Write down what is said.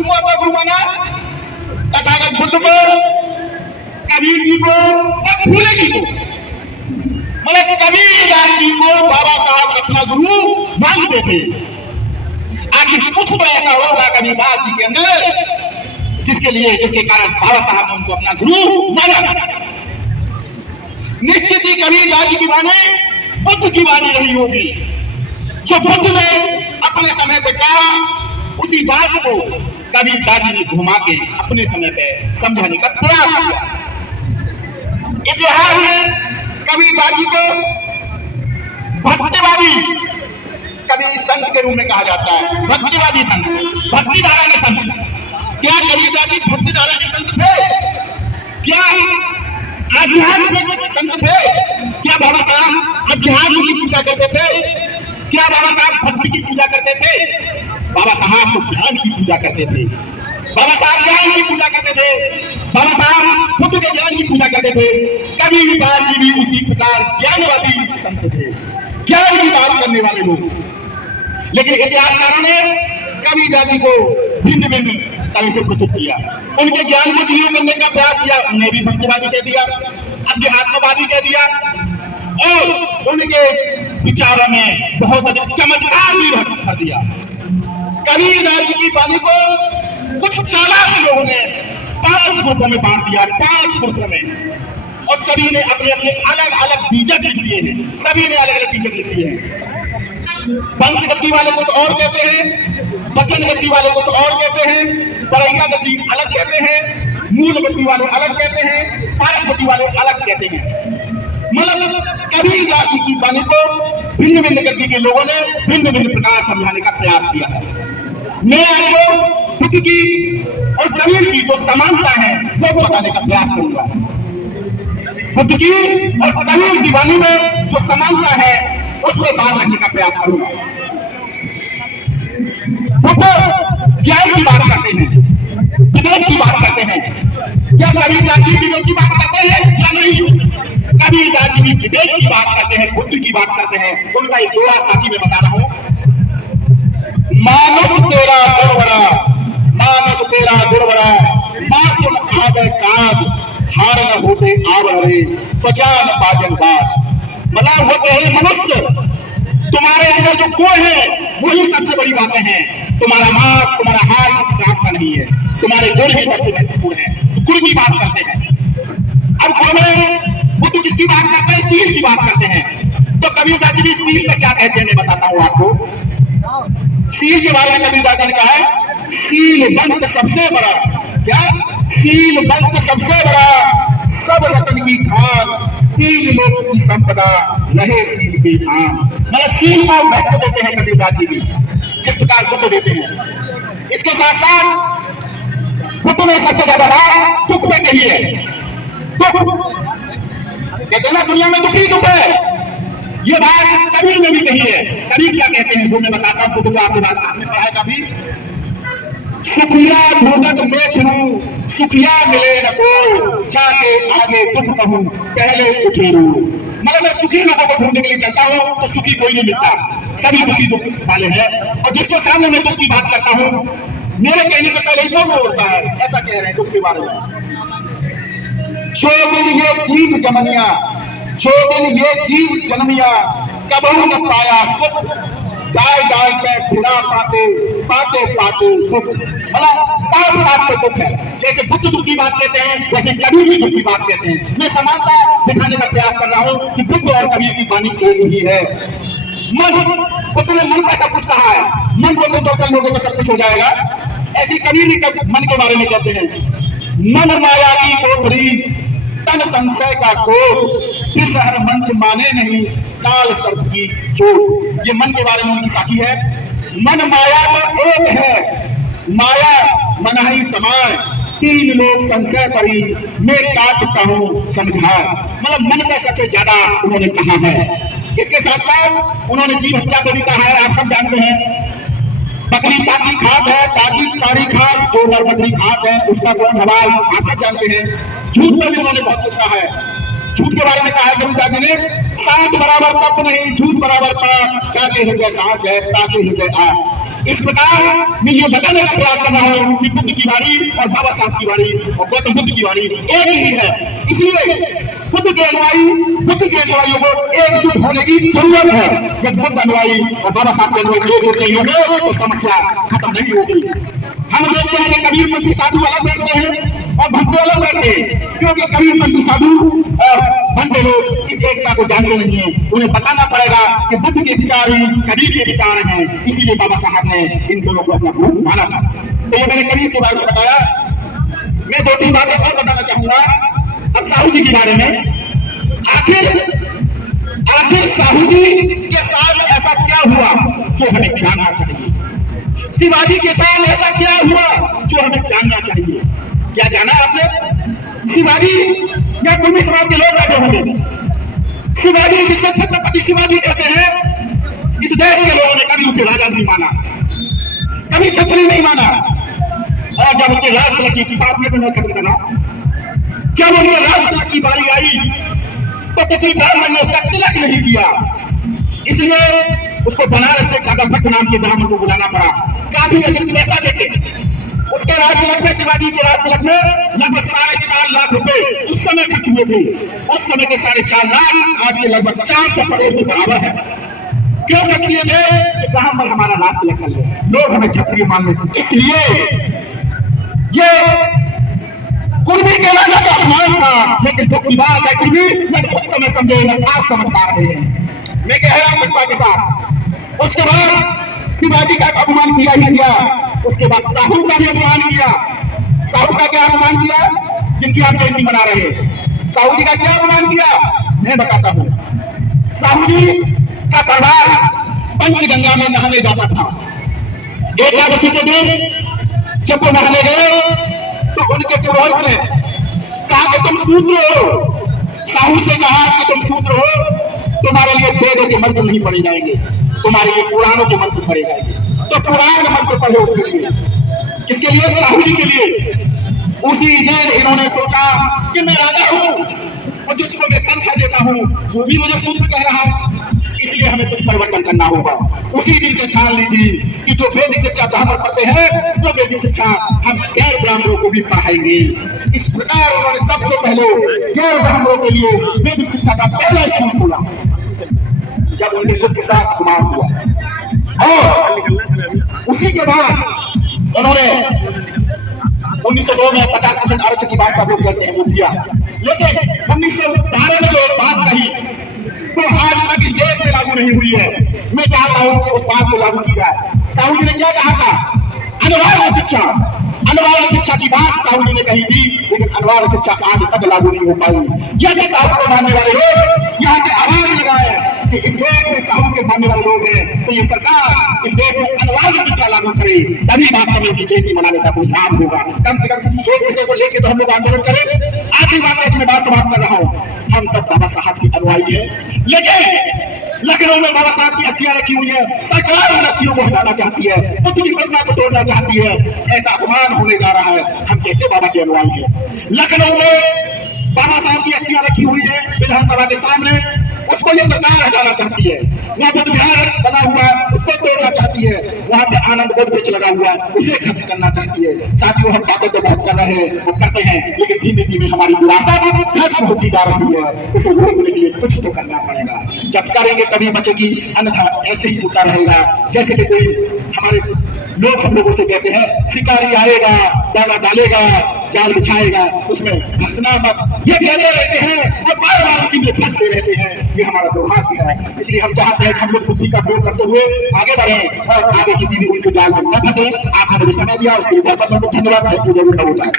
शासन को अपना गुरु माना, तथागत बुद्ध को, कबीर जी को और फूले जी को, मतलब कबीरदास जी को बाबा साहब अपना गुरु मानते थे। आखिर कुछ तो ऐसा होगा कबीरदास जी के अंदर जिसके कारण बाबा साहब ने उनको अपना गुरु माना। निश्चित ही कबीरदास जी की वाणी बुद्ध की वाणी रही होगी। जो बुद्ध ने अपने समय पे कहा, उसी बात को कबीरदास जी ने घुमा के अपने समय पे समझाने का प्रयास किया। इतिहास में कबीरदास जी को भक्तिवादी कबीर संत के रूप में कहा जाता है। भक्तिवादी संत, भक्ति धारा के संत। क्या कबीरदास जी भक्ति धारा के संत थे? क्या आध्यात्मिक संत थे? क्या बाबा साहब अध्यात्म की पूजा करते थे? क्या बाबा साहब भक्ति की पूजा करते थे? बाबा साहब तो ज्ञान की पूजा करते थे। बाबा साहब ज्ञान की पूजा करते थे। बाबा साहब बुद्ध के ज्ञान की पूजा करते थे। कबीरदास जी भी उसी प्रकार ज्ञानवादी संत थे, ज्ञान की बात करने वाले लोग। लेकिन इतिहासकारों ने कबीरदास जी को भिन्न भिन्न तरह से प्रस्तुत किया। उनके ज्ञान को जीरो करने का प्रयास किया, उन्हें भी भक्तिवादी कह दिया, अध्यात्मवादी कह दिया, और उनके विचारों में बहुत अधिक चमत्कार भी भर दिया। कबीरदास जी की वाणी को कुछ चालाक लोगों ने 5 ग्रुपों में बांट दिया, 5 ग्रुपों में, और सभी ने अपने अपने अलग अलग बीजक लिख दिए हैं। सभी ने अलग अलग बीजक लिख दिए हैं। वंश गति वाले कुछ और कहते हैं, वचन गति वाले कुछ और कहते हैं, बरैया गति अलग कहते हैं, मूल गति वाले अलग कहते हैं, पारस गति वाले अलग कहते हैं। मतलब कबीरदास जी की वाणी को भिन्न भिन्न गति के लोगों ने भिन्न भिन्न प्रकार समझाने का प्रयास किया है। मैं आपको बुद्ध की और कबीर की जो समानता है वो बताने का प्रयास करूंगा। बुद्ध की और कबीर की वाणी में जो समानता है उसमें बात रखने का प्रयास करूंगा। बुद्ध ज्ञान की बात करते हैं, विवेक की बात करते हैं। क्या कबीरदास जी विवेक की बात करते हैं या नहीं? कबीरदास जी विवेक की बात करते हैं, बुद्ध की बात करते हैं। उनका एक दोहा साथी में बता रहा हूं। मानस तेरा गुरबरा, मानस तेरा गुरबरा, मासुन आवे काज, हार न होते आवरे, पचान पाजन बाज। मतलब वो कहे मनुष्य, तुम्हारे अंदर जो गुण है वही सबसे बड़ी बातें हैं। तुम्हारा मांस, तुम्हारा हार किसी काम का नहीं है, तुम्हारे गुण ही सबसे महत्वपूर्ण है। गुण की बात करते हैं। अब गुण में बुद्ध किसकी बात करते हैं? सील की बात करते हैं। तो कबीरदास जी भी सील में क्या कहते हैं मैं बताता हूं आपको। सील के बारे में कबीरदास जी ने कहा है, सीलबंत सबसे बड़ा, क्या सीलबंत सबसे बड़ा, सब रतन की खान, 3 लोक की संपदा, रहे सील की खान। मतलब सील को महत्व देते हैं कबीरदास जी भी, जिस प्रकार बुद्ध देते हैं। इसके साथ साथ बुद्ध ने सबसे ज्यादा बात दुख में कही है। दुख कहते हैं ना, दुनिया में दुखी दुख है, ये बात कबीर ने भी कही है। कबीर क्या कहते हैं वो मैं बताता हूं। बुद्ध को आपके बात आपने पढ़ा है कभी? सुखिया भोगत में फिरूं, सुखिया मिले न को, जाके आगे दुख कहूं, पहले उठे रू। मतलब मैं सुखी लोगों को ढूंढने के लिए चलता हूं तो सुखी कोई नहीं मिलता, सभी दुखी दुख वाले हैं। और जिसके सामने मैं दुख की बात करता हूं, मेरे कहने से पहले ही वो होता है। ऐसा कह रहे हैं दुख के बारे में। जो दिन ये जीव जमनिया, जो दिन ये जीव जन्मिया, कबहू न पाया सुख, गाय गाय पे फिरा पाते पाते पाते दुख। मतलब बात बात पे दुख है। जैसे बुद्ध दुख की बात कहते हैं, वैसे कबीर भी दुख की बात कहते हैं। मैं समानता दिखाने का प्रयास कर रहा हूं कि बुद्ध और कबीर की वाणी एक ही है। मन, बुद्ध ने मन का सब कुछ कहा है। मन को तो कल लोगों को सब कुछ हो जाएगा, ऐसी कबीर भी मन के बारे में कहते हैं। मन माया की कोठरी, तन संशय का कोट, इस हर मंत्र माने नहीं, काल सर्प की चोट। ये मन के बारे में उनकी साखी है। मन माया तो एक है, माया मन ही समान, 3 लोग संशय करी, मैं काटता हूं समझाए। मतलब मन का सबसे ज्यादा उन्होंने कहा है। इसके साथ साथ उन्होंने जीव हत्या को भी कहा है। आप सब जानते हैं, बकरी ताकी खाद है, ताकी कारी खाद, जो नर बकरी खाद है उसका कौन हवाल, आप सब जानते हैं। झूठ में भी उन्होंने बहुत कुछ कहा है। झूठ के बारे में कहा है कबीरदास जी ने, 7 बराबर तप नहीं, झूठ बराबर पाप, जाके हृदय सांच है ताकि हृदय आ। इस प्रकार मैं ये बताने का प्रयास कर रहा हूँ कि बुद्ध की वाणी और बाबा साहब की वाणी और गौतम बुद्ध की वाणी एक ही है। इसलिए बुद्ध के अनुयायियों को एकजुट होने की जरूरत है। जब बुद्ध अनुयायी और बाबा साहब के अनुयायी एकजुट नहीं होंगे तो समस्या खत्म नहीं होगी। हम देखते हैं कि कबीरपंथी साधु अलग बैठते हैं और भंटे अलग बैठते हैं, क्योंकि कबीरपंथी साधु और भंटे लोग इस एकता को जानते नहीं है। उन्हें बताना पड़ेगा कि बुद्ध के विचार ही कबीर के विचार हैं, इसीलिए बाबा साहब ने इन दोनों को अपना गुरु माना था। तो ये मैंने कबीर के बारे में बताया। मैं 2-3 बातें और बताना चाहूंगा अब साहू जी के बारे में। आखिर साहू जी के साथ ऐसा क्या हुआ जो हमें जानना चाहिए? शिवाजी के साथ ऐसा क्या हुआ जो हमें जानना चाहिए? क्या जाना आपने? शिवाजी या कुर्मी समाज के लोग बैठे होंगे। शिवाजी जिसको छत्रपति शिवाजी कहते हैं, इस देश के लोगों ने कभी उसे राजा नहीं माना, कभी छत्री नहीं माना। और जब उसके राज तिलक की बात में नहीं खत्म करना, जब उनके राज तिलक की बारी आई तो किसी ब्राह्मण ने उसका तिलक नहीं किया। इसलिए उसको बनारस से काका भट्ट नाम के ब्राह्मण को बुलाना पड़ा, काफी अधिक पैसा देके। उसके राज तिलक में, शिवाजी के राज तिलक में लगभग 4.5 लाख रुपए उस समय खर्च हुए थे। उस समय के 4.5 लाख आज के लगभग 400 करोड़ के बराबर है। क्यों खर्च किए थे? ब्राह्मण हमारा राज तिलक कर ले, लोग हमें क्षत्रिय मान ले। इसलिए ये कुर्मी के राजा का अपमान था। लेकिन दुख की बात है कुर्मी मैं उस समय समझे न आज समझ पा रहे हैं। मैं कह रहा हूं के साथ। उसके बाद शिवाजी का अपमान किया ही किया, उसके बाद साहू का भी अपमान किया। साहू का क्या अपमान किया? जिनकी आप जयंती मना रहे हैं, साहू जी का क्या अपमान किया मैं बताता हूँ। साहू जी का परिवार पंचगंगा में नहाने जाता था। एकादशी के दिन जब वो नहाने गए तो उनके पुरोहित ने कहा कि तुम शूद्र हो। साहू से कहा कि तुम शूद्र हो, तुम्हारे लिए वेदों के मंत्र नहीं पढ़े जाएंगे, तुम्हारे लिए पुराणों के मंत्र पढ़े जाएंगे। तो पुराण मंत्र पढ़े उसके लिए, किसके लिए? साहू जी के लिए। उसी दिन इन्होंने सोचा कि मैं राजा हूं और जिसको मैं तनख्वाह देता हूं वो भी मुझे शूद्र कह रहा है, इसलिए हमें कुछ परिवर्तन करना होगा। उसी दिन से ठान ली थी कि जो वैदिक शिक्षा ब्राह्मण पढ़ते हैं तो वैदिक शिक्षा हम गैर ब्राह्मणों को भी पढ़ाएंगे। इस प्रकार उन्होंने सबसे पहले गैर ब्राह्मणों के लिए वैदिक शिक्षा का पहला स्कूल खोला जब उनके खुद के साथ कुमार हुआ। और उसी के बाद उन्होंने 1902 में 50% आरक्षण की बात सब लोग कहते हैं वो दिया। लेकिन 1912 में जो एक बात कही तो आज तक इस देश में लागू नहीं हुई है। मैं चाहता हूं कि उस बात को लागू की जाए। साहू जी ने क्या कहा था? अनिवार्य शिक्षा की बात साहू जी ने कही थी, लेकिन अनिवार्य शिक्षा आज तक लागू नहीं हो पाई। यदि साहू को मानने वाले लोग यहाँ से आवाज लगाए कि इस देश में साहू के मानने वाले लोग हैं तो ये सरकार इस देश में अनिवार्य शिक्षा लागू करे, तभी वास्तव में उनकी जयंती मनाने का कोई लाभ होगा। कम से कम किसी एक विषय को लेकर तो हम लोग आंदोलन करें। आखिरी बात है, मैं बात समाप्त कर रहा हूँ। हम सब बाबा साहब की अनुयायी है, लेकिन लखनऊ में बाबा साहब की अस्थियां रखी हुई है। सरकार उन अस्थियों को हटाना चाहती है, बुद्ध की प्रतिमा को तोड़ना चाहती है। ऐसा अपमान होने जा रहा है। हम कैसे बाबा के अनुयायी हैं? लखनऊ में बाबा साहब की अस्थियां रखी हुई है विधानसभा के सामने, उसको ये सरकार हटाना चाहती है। वहाँ बुद्ध विहार बना हुआ है, उसको तोड़ना चाहती है। वहाँ पे आनंद बोध वृक्ष लगा हुआ है, उसे खत्म करना चाहती है। साथियों, हम बातें तो बहुत कर रहे हैं, हम करते हैं, लेकिन धीमे धीमे हमारी विरासत खत्म होती जा रही है। उसे रोकने के लिए कुछ तो करना पड़ेगा। जब करेंगे तभी बचेगी, अन्यथा ऐसे ही होता रहेगा। जैसे कि कोई हमारे लोग हम लोगों से कहते हैं, शिकारी आएगा, दाना डालेगा, जाल बिछाएगा, उसमें फंसना मत, ये कहते रहते हैं और बार बार उसी में फंसते रहते हैं। ये हमारा दुर्भाग्य है। इसलिए हम चाहते हैं कि हम लोग बुद्धि का प्रयोग करते हुए आगे बढ़ें और आगे किसी भी उनके जाल में न फंसे। आपने मुझे समय दिया, उसके लिए बहुत बहुत धन्यवाद। जरूर होता है।